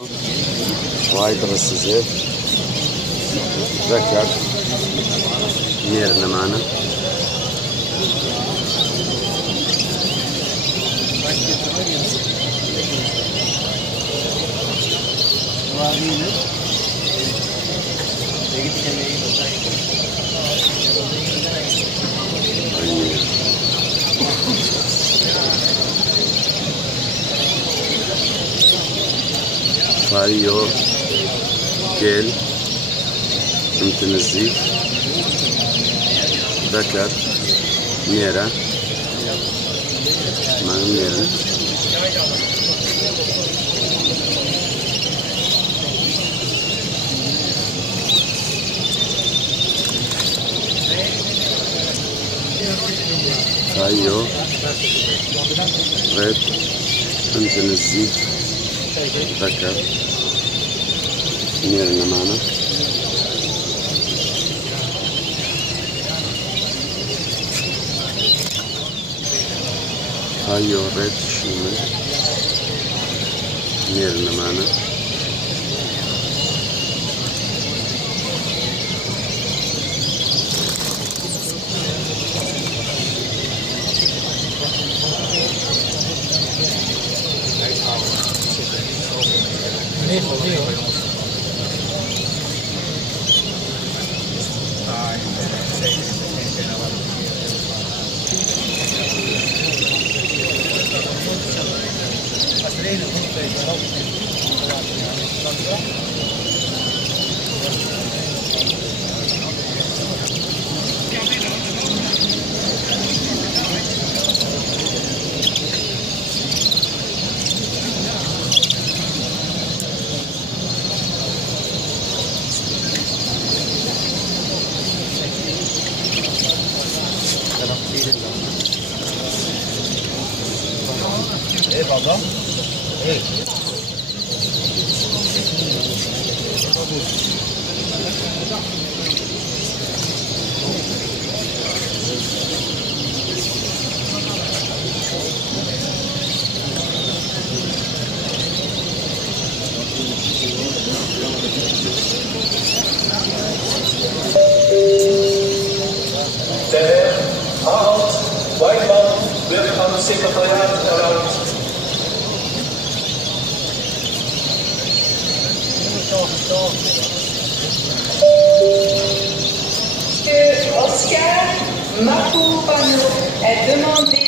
وهيدرس الزيت ذكر ميرنا معنا فايو جيل يمكن الزيت ذكر ميرا مع ميرا فايو ريد يمكن الزيت ذكر ميرنا معنا هايو ريد شيمن ميرنا معنا baba. Hey. Out, white ball, welcome to Secretariat around. Oscar Mapupano est demandé